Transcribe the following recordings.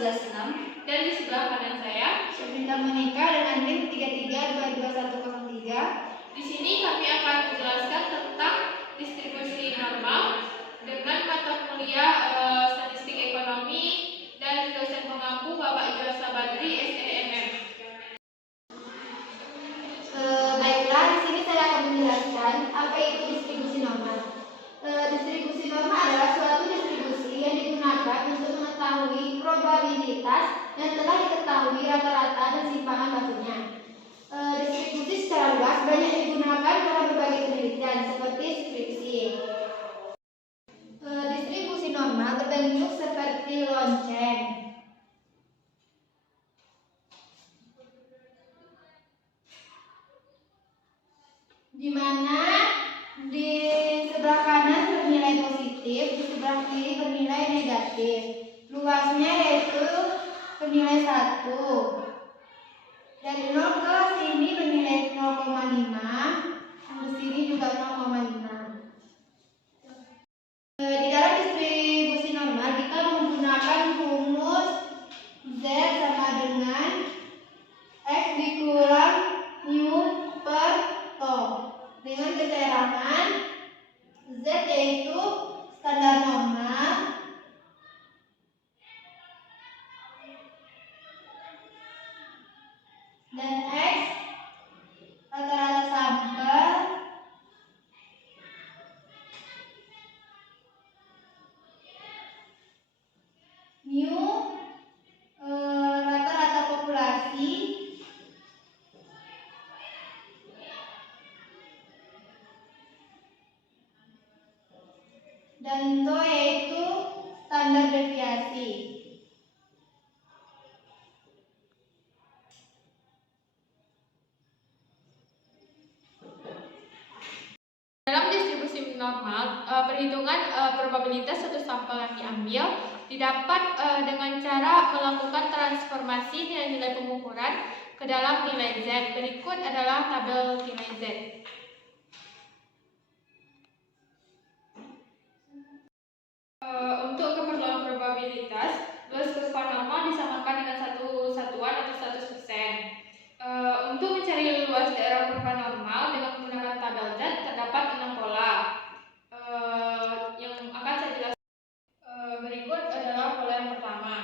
11.6. Dan di sebelah kanan saya, Syafrinta Monika dengan NIM 33222103. Di sini kami akan menjelaskan tentang distribusi normal dengan mata kuliah statistik ekonomi dan dosen pengampu Bapak Ijazah Badri SEMM. Baiklah, di sini saya akan menjelaskan apa itu distribusi normal. Distribusi normal adalah suatu distribusi yang digunakan untuk mengetahui probabilitas yang telah diketahui rata-rata dan simpangan bakunya. Distribusi secara luas banyak digunakan dalam berbagai penelitian seperti skripsi. Distribusi normal berbentuk seperti lonceng, di mana di sebelah kanan bernilai positif, di sebelah kiri bernilai negatif. Luasnya yaitu bernilai 1. Dari 0 ke sini bernilai 0,5, di sini juga 0,5. Di dalam distribusi normal kita menggunakan rumus Z sama dengan X dikurang mu per to, dengan keterangan Z yaitu standar normal dan X rata-rata sampel mu rata-rata populasi dan to yaitu standar deviasi. Dalam distribusi normal, perhitungan probabilitas suatu sampel yang diambil didapat dengan cara melakukan transformasi nilai-nilai pengukuran ke dalam nilai Z. Berikut adalah tabel nilai Z. Untuk keperluan probabilitas, luas kurva normal disamakan dengan satu satuan atau 100%. Untuk mencari luas daerah kurva normal dengan menggunakan tabel Z terdapat 6 pola yang akan saya jelaskan. Berikut adalah pola yang pertama.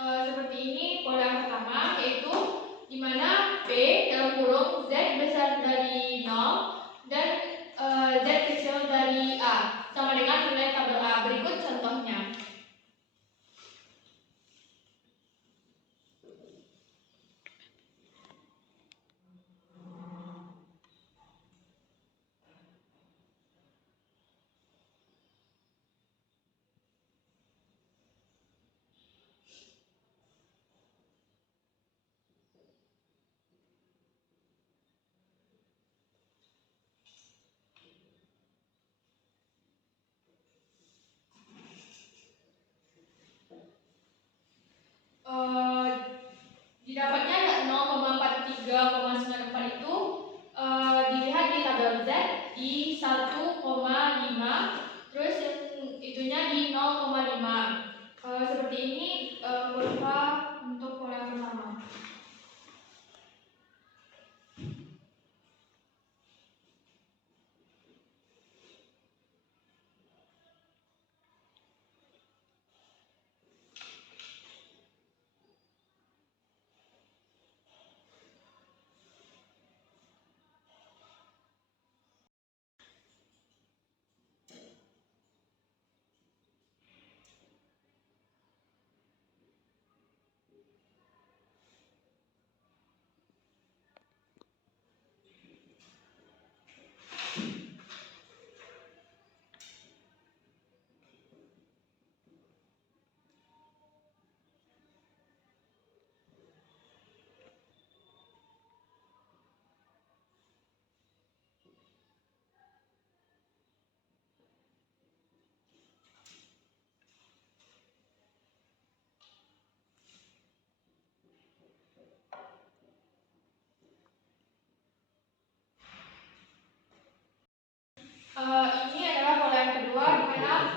Seperti ini pola yang pertama, yaitu di mana P dalam kurung Z besar dari 0 dan Z kecil dari A sama dengan nilai tabel A. Berikut contohnya. Didapatnya 0,43,94 itu dilihat di tabel Z di 1,5, terus yang itunya di 0,5. Seperti ini kurva untuk pola yang pertama.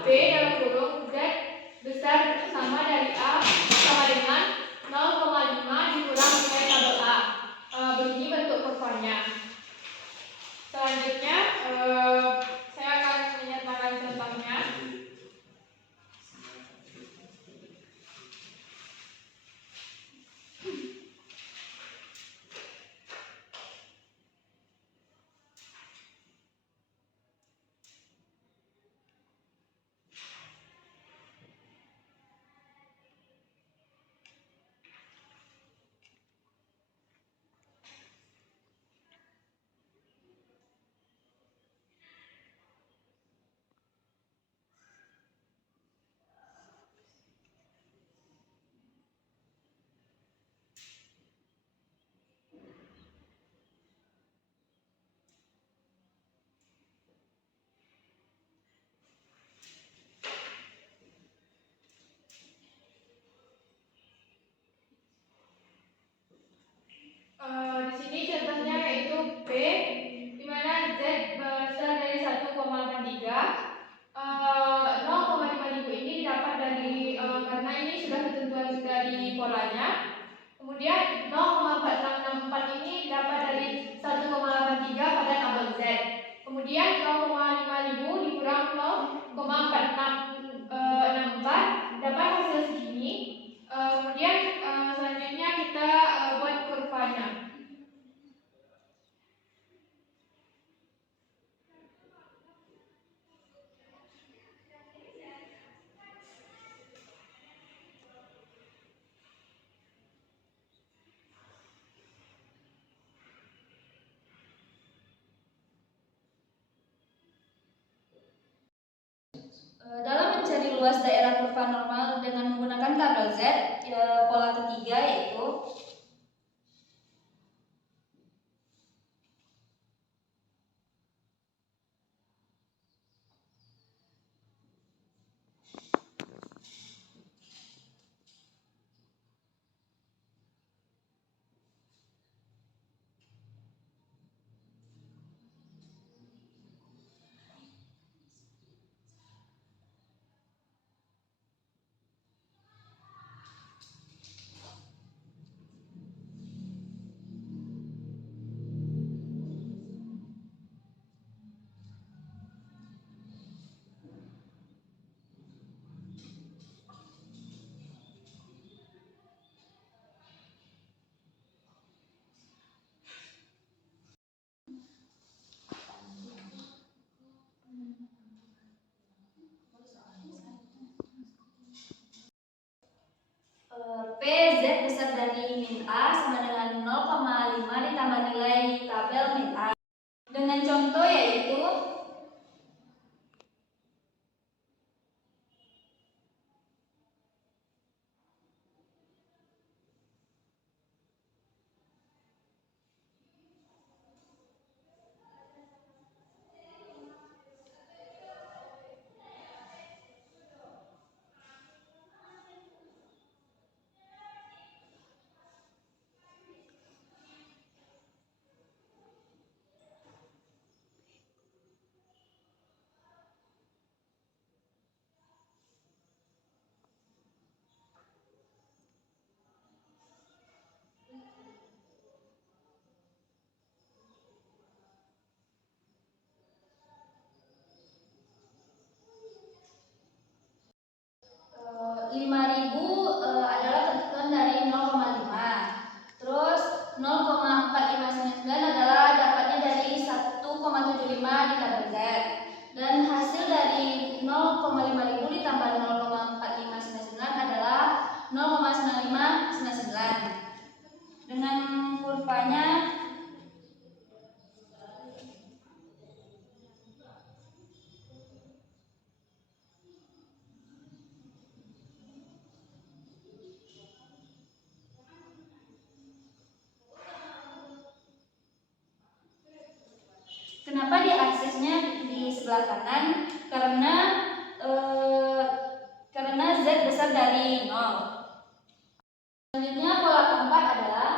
B dalam kurung Z besar sama dari A sama dengan 0,5 dikurang nilai tabel A. Begini bentuk kurvanya. Selanjutnya saya akan menyatakan contohnya. Di sini contohnya yaitu B, di mana Z besar dari 1,83. 0,5000 ini didapat dari karena ini sudah ketentuan dari polanya. Kemudian 0,4664 ini didapat dari 1,83 pada tabel Z. Kemudian 0,5000 dikurang 0,4664 dapat hasil segini. Kemudian selanjutnya kita buat kurvanya. Dalam mencari luas daerah kurva normal dengan menggunakan tabel Z, pola ketiga yaitu P Z besar dari min A sama dengan 0,5 ditambah nilai tabel min A. Dengan contoh yaitu kenapa diaksesnya di sebelah kanan? Karena Z besar dari 0. Selanjutnya pola keempat adalah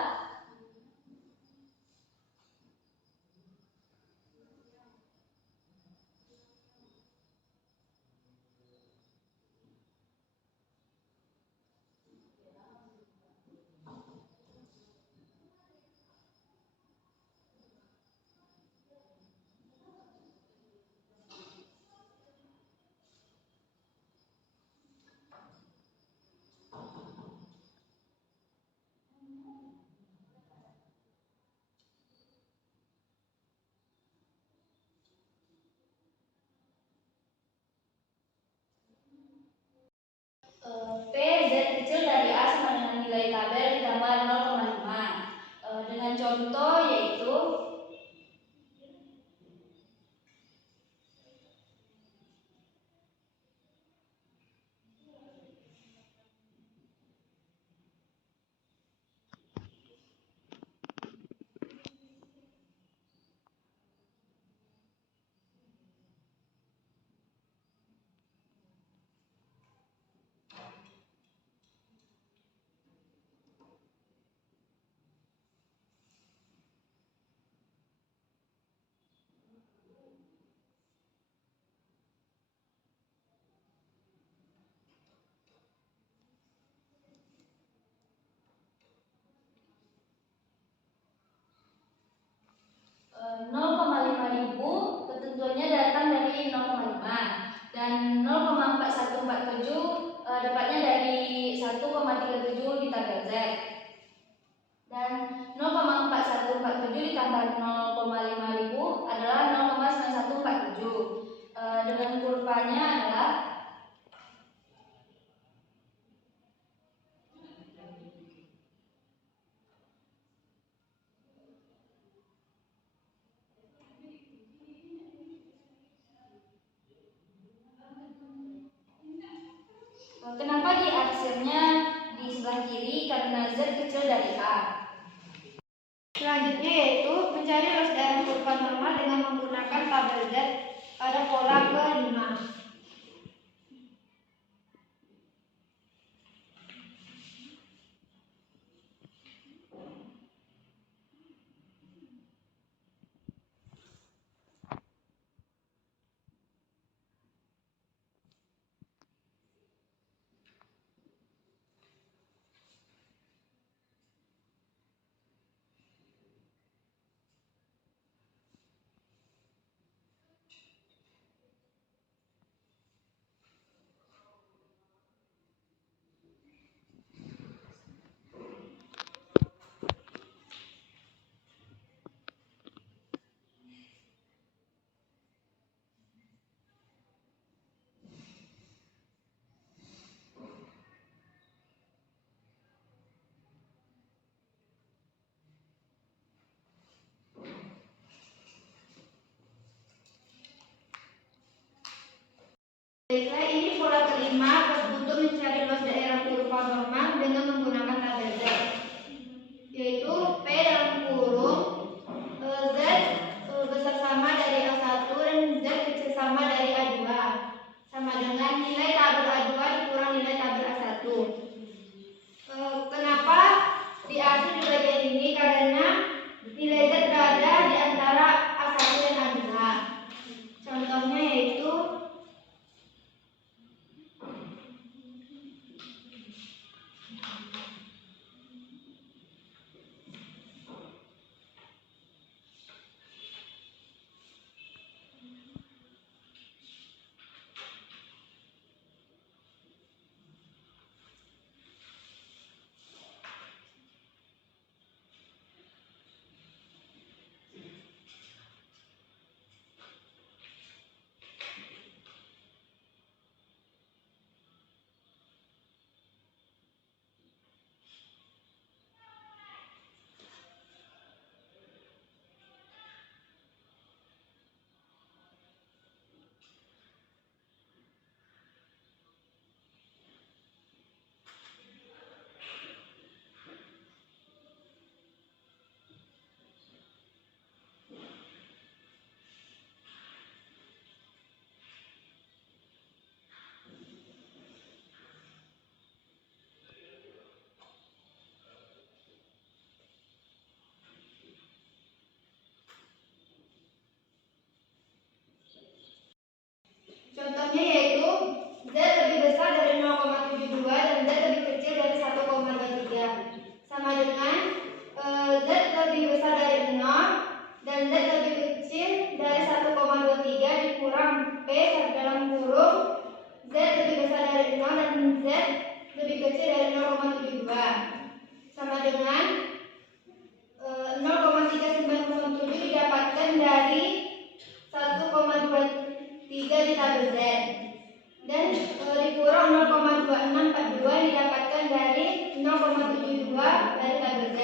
dapatnya dari 1,37 di tabel Z. Dan 0,4147 ditambah 0,5000 adalah 0,9147. Dengan kurvanya adalah kenapa diarsirnya di sebelah kiri? Karena Z kecil dari A. Selanjutnya yaitu mencari luas daerah kurva normal dengan menggunakan tabel Z pada pola ke-5. Baiklah, ini pola ke-5 untuk mencari luas daerah kurva normal dengan menggunakan tabel Z, yaitu P dalam kurung Z besar sama dari A1 dan Z kecil sama dari A2 sama dengan nilai tabel A2 dikurang nilai tabel A1. Kenapa diarsir di bagian ini? Karena nilai Z berada di antara A1 dan A2. Contohnya yaitu contohnya yaitu Z lebih besar dari 0,72 dan Z lebih kecil dari 1,23 sama dengan Z lebih besar dari 0 dan Z lebih kecil dari 1,23 dikurang P dalam kurung Z lebih besar dari 0 dan Z lebih kecil dari 0,72 sama dengan 0,3907 didapatkan dari 1,23 di tabel Z dan dikurang 0,2642 didapatkan dari 0,72 dari tabel Z.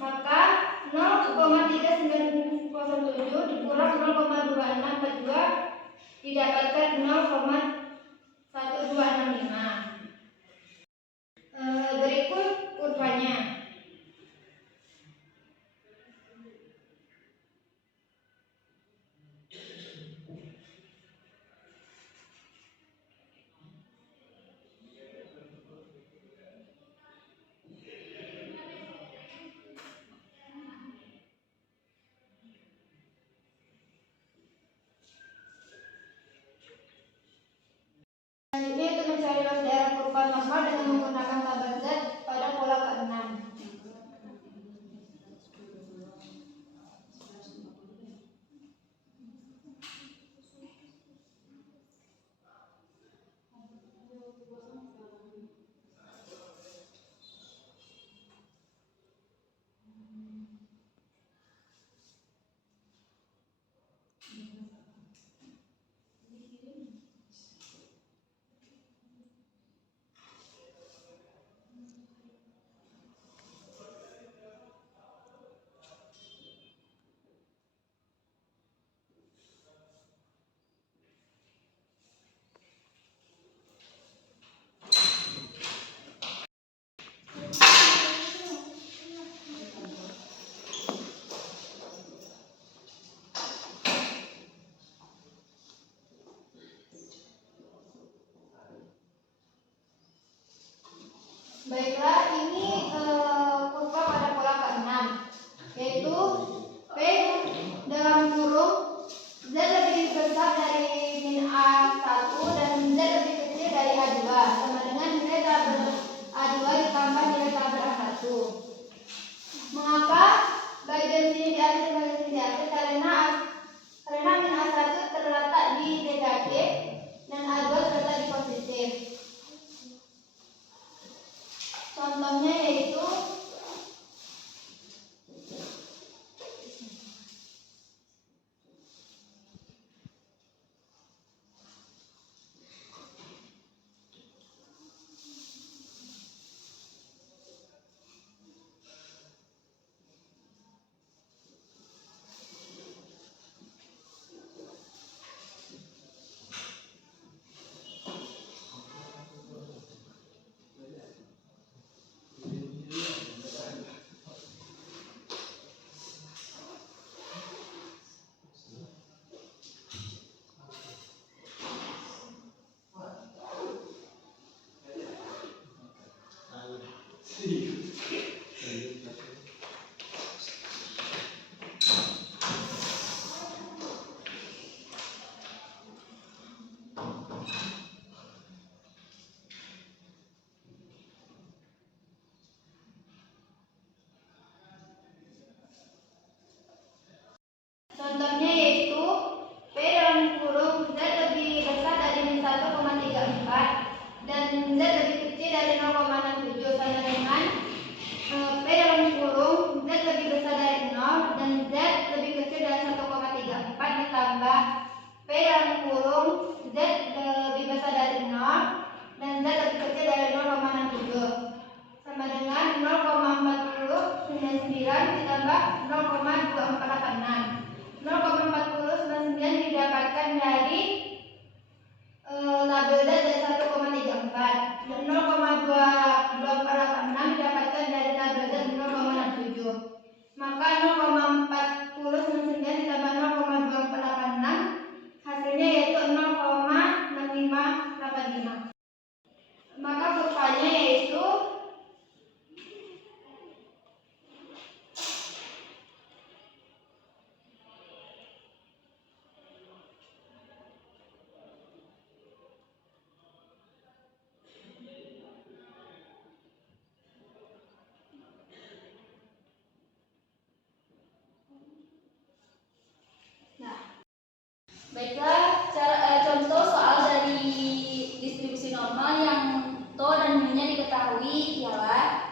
Maka 0,3907 dikurang 0,2642 didapatkan 0,1265. Berikut kurvanya. Baiklah, ini kurva pada pola ke-6, yaitu P dalam kurung Z lebih besar dari min A1 dan Z lebih kecil dari A2 sama dengan nilai tabel A2 ditambah nilai tabel A1. Mengapa bagian sini di atas dan bagian sini di atas? Karena min A1 terletak di negatif dan A2 terletak di positif. Contohnya yaitu contohnya yaitu P dalam kurung Z lebih besar dari min 1,34 dan Z lebih kecil dari 0,67 sama dengan P dalam kurung Z lebih besar dari 0 dan Z lebih kecil dari 1,34 ditambah P dalam kurung Z lebih besar dari 0 dan Z lebih kecil dari 0,67 sama dengan 0,4099 ditambah 0,2486. 0,4099 didapatkan dari tabel Z dari 1,34 dan 0,2486 didapatkan dari tabel Z 0,67. Maka 0,4099 ditambah 0,2486 hasilnya yaitu 0,6585. Maka kurvanya yaitu Baiklah, contoh soal dari distribusi normal yang to dan min-nya diketahui ialah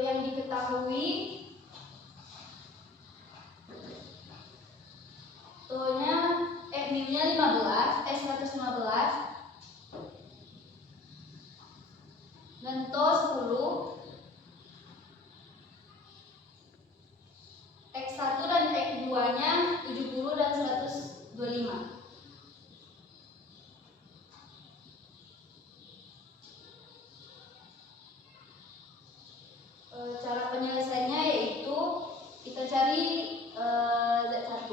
yang diketahui to-nya min-nya 115 dan to 10, X1 dan X2-nya 70 dan 125. Cara penyelesaiannya yaitu kita cari Z1.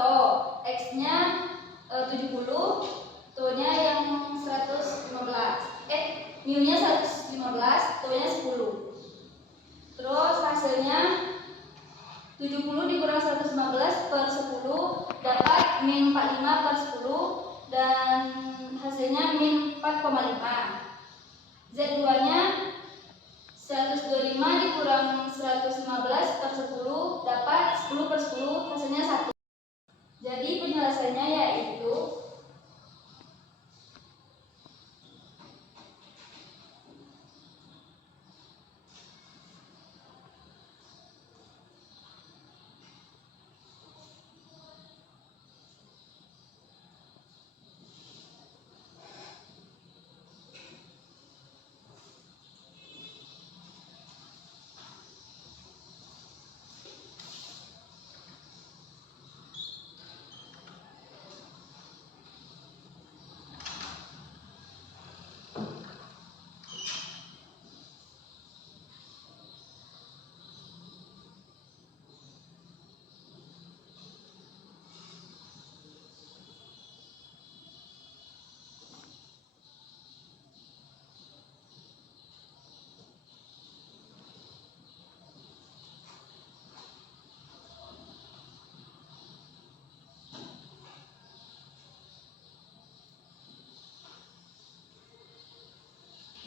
contoh, X-nya 70, T-nya yang 115. Mu-nya 115, T-nya 10. Terus hasilnya 70 dikurang 115 per 10 dapat min 45 per 10 dan hasilnya min 4,5. Z2-nya 125 dikurang 115 per 10 dapat 10 per 10, hasilnya 1. Jadi penjelasannya yaitu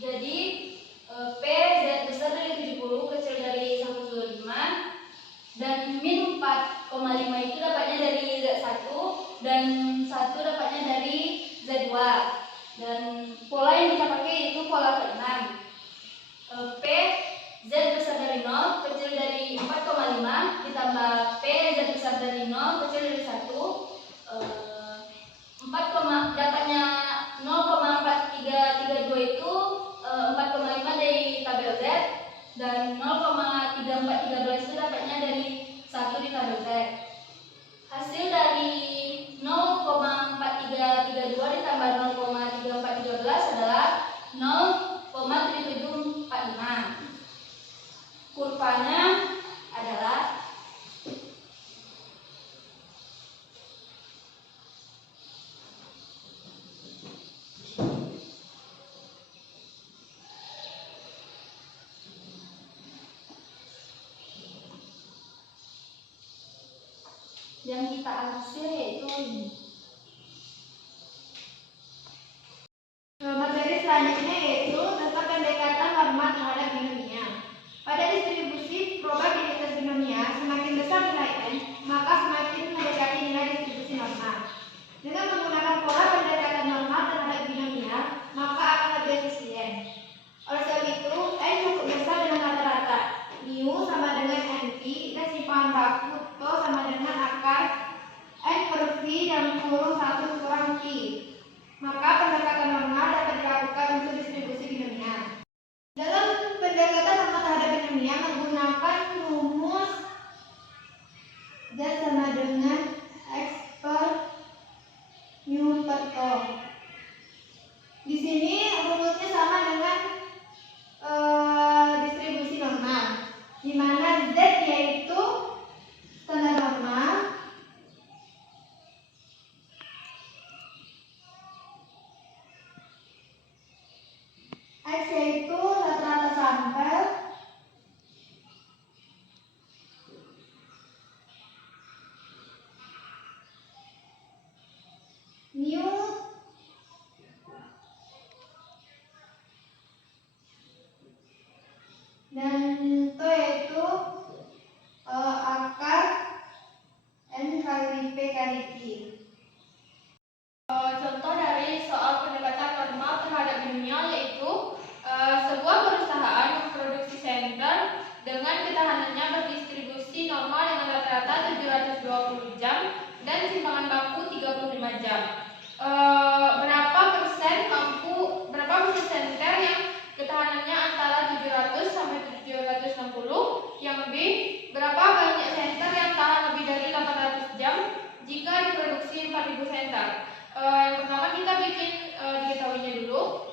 jadi P Z besar dari 70 kecil dari 125 dan min 4,5 itu dapatnya dari Z1 dan 1 dapatnya dari Z2 dan pola yang kita pakai itu pola ke-6. P Z besar dari 0 kecil dari 4,5 ditambah P Z besar dari 0 kecil dari 1 dapatnya 0,4332 itu 4,5 dari tabel Z dan 0,3432 itu dapatnya dari 1 di tabel Z. Hasil dari 0,4332 ditambah 0,3413 adalah 0,3745. Kurvanya adalah yang kita hasil yaitu ini. Materi selanjutnya yaitu tentang pendekatan norma terhadap binomial. Pada distribusi probabilitas binomial, semakin besar nilai n, maka semakin mendekati nilai distribusi normal. Dengan menggunakan pola pendekatan normal terhadap binomial, maka akan lebih efisien. Oleh sebab itu, n cukup besar dengan rata-rata. Mu sama dengan np dan simpangan baku to sama dengan akar n per v dan kurung 1 kurang v. Maka pendekatan normal dapat dilakukan untuk distribusi binomial. Dalam pendekatan normal terhadap binomial menggunakan rumus Z sama dengan X per mu per to. Di sini rumusnya sama dengan distribusi normal, di mana Z yaitu standar normal, X yaitu rata-rata sampel, mu dan to yaitu akar n kali p kali q. Contoh dari soal pendekatan normal terhadap binomial yaitu sebuah perusahaan memproduksi senter dengan ketahanannya berdistribusi normal dengan rata-rata 720 jam dan simpangan baku 35 jam. Berapa persen senter yang ketahanannya antara 700 sampai 760? Yang B, berapa banyak senter yang tahan lebih dari 800 jam jika diproduksi 4000 senter? Yang pertama kita bikin diketahuinya dulu.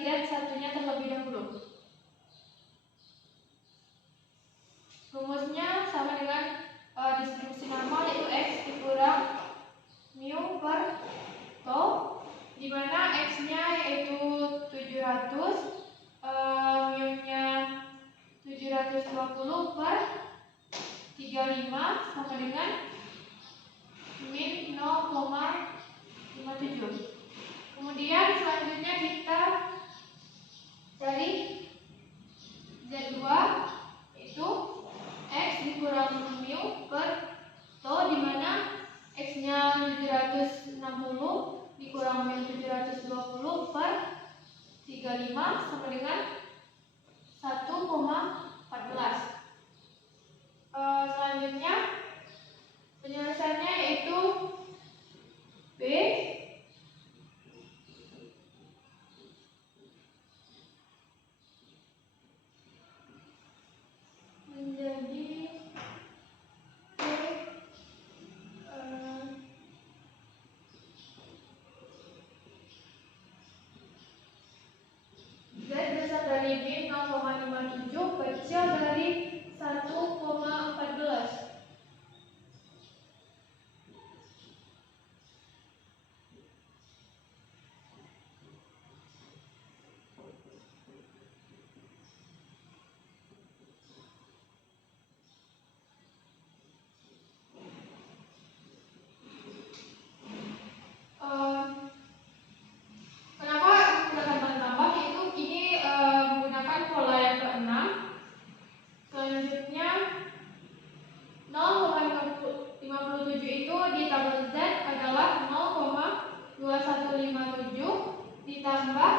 Z1-nya terlebih dahulu. Rumusnya sama dengan distribusi normal, yaitu X dikurang mu per tau, di mana X-nya yaitu 700, mu-nya 720 per 35 sama dengan min 0,57. Kemudian selanjutnya kita cari Z2, yaitu X dikurang mu per tau, di mana X-nya 760 dikurang mu 720 per 35 sama dengan 1,14. Selanjutnya penyelesaiannya yaitu B menjadi B Z besar dari B 0,57 kecil dari 1,14. Kenapa menggunakan bahan tambah? Yaitu ini menggunakan pola yang ke-6. Selanjutnya 0,57 itu di tabel Z adalah 0,2157 ditambah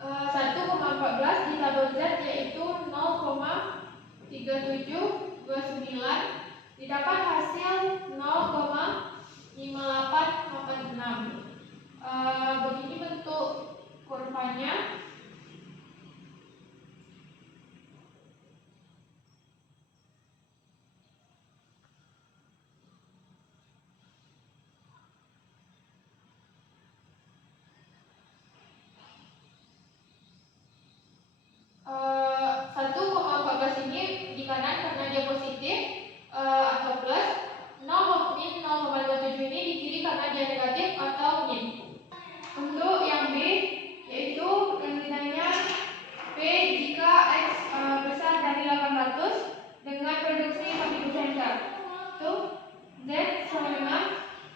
1,14 di tabel Z, yaitu 0,3729, didapat hasil 0,5886. Begini bentuk kurvanya. Ini di kanan karena dia positif atau plus, min 0,57 ini di kiri karena dia negatif atau min. Untuk yang B, yaitu nilainya P jika X besar dari 800 dengan produksi 40 cm. Itu Z sama dengan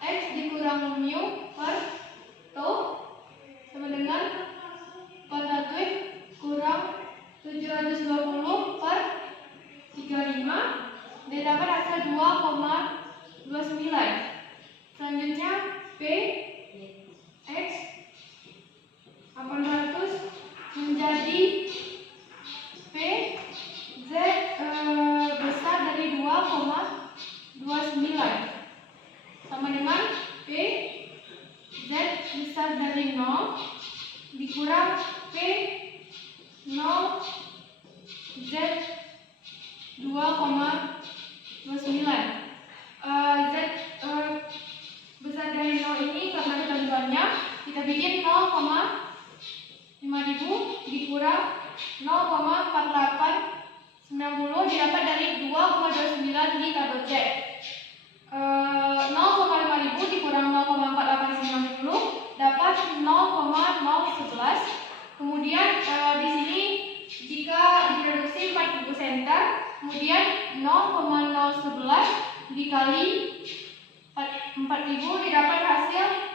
X dikurang mu per tau sama dengan 41 kurang 720 per 35, didapat hasil 2,29. Selanjutnya P X 800 menjadi P Z besar dari 2,29 sama dengan P Z besar dari 0 dikurang P 0 Z 2,29. Z besar dari 0 ini karena ketentuannya kita bikin 0,5000 dikurang 0,4890 didapat dari 2,29 di tabel Z. 0,5000 dikurang 0,4890 dapat 0,011. Kemudian di sini jika direduksi 40 cm, kemudian 0,011 dikali 4000 didapat hasil